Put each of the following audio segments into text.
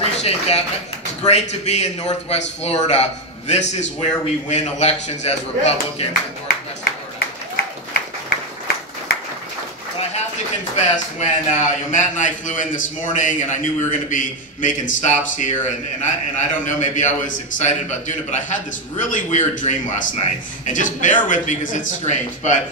appreciate that. It's great to be in Northwest Florida. This is where we win elections as Republicans in Northwest Florida. But I have to confess, when Matt and I flew in this morning, and I knew we were going to be making stops here, and I don't know, maybe I was excited about doing it, but I had this really weird dream last night, and just bear with me because it's strange. But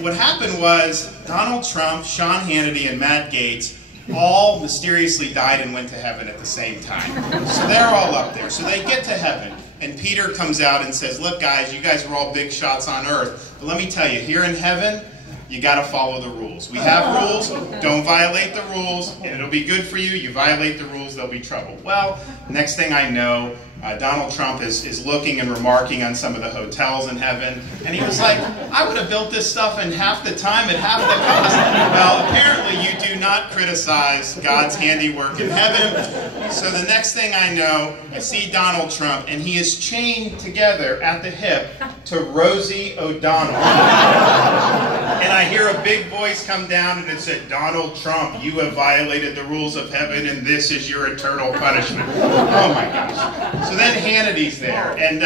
what happened was Donald Trump, Sean Hannity, and Matt Gaetz all mysteriously died and went to heaven at the same time. So they're all up there. So they get to heaven, and Peter comes out and says, look guys, you guys were all big shots on earth, but let me tell you, here in heaven, you got to follow the rules. We have rules. Don't violate the rules, and it'll be good for you. You violate the rules, there'll be trouble. Well, next thing I know, Donald Trump is looking and remarking on some of the hotels in heaven, and he was like, I would have built this stuff in half the time at half the cost. Well, apparently you do not criticize God's handiwork in heaven. So the next thing I know, I see Donald Trump, and he is chained together at the hip to Rosie O'Donnell. And I hear a big voice come down, and it said, Donald Trump, you have violated the rules of heaven, and this is your eternal punishment. Oh my gosh. So then Hannity's there, and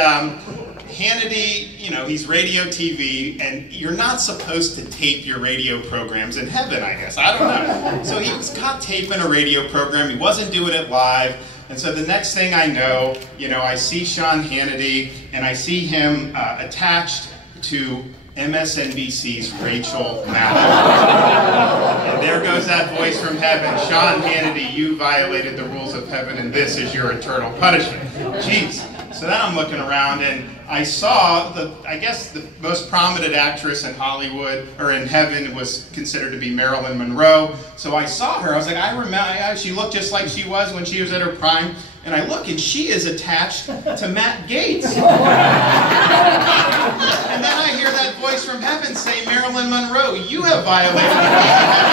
Hannity, you know, he's radio TV, and you're not supposed to tape your radio programs in heaven, I guess. I don't know. So he was caught taping a radio program. He wasn't doing it live. And so the next thing I know, I see Sean Hannity, and I see him attached to MSNBC's Rachel Maddow. And there goes that voice from heaven. Sean Hannity, you violated the rules of heaven, and this is your eternal punishment. Jeez. So then I'm looking around, and I saw, I guess the most prominent actress in Hollywood, or in heaven, was considered to be Marilyn Monroe. So I saw her. I was like, I remember, she looked just like she was when she was at her prime. And I look, and she is attached to Matt Gaetz. And then I hear that voice from heaven say, Marilyn Monroe, you have violated the rules of heaven.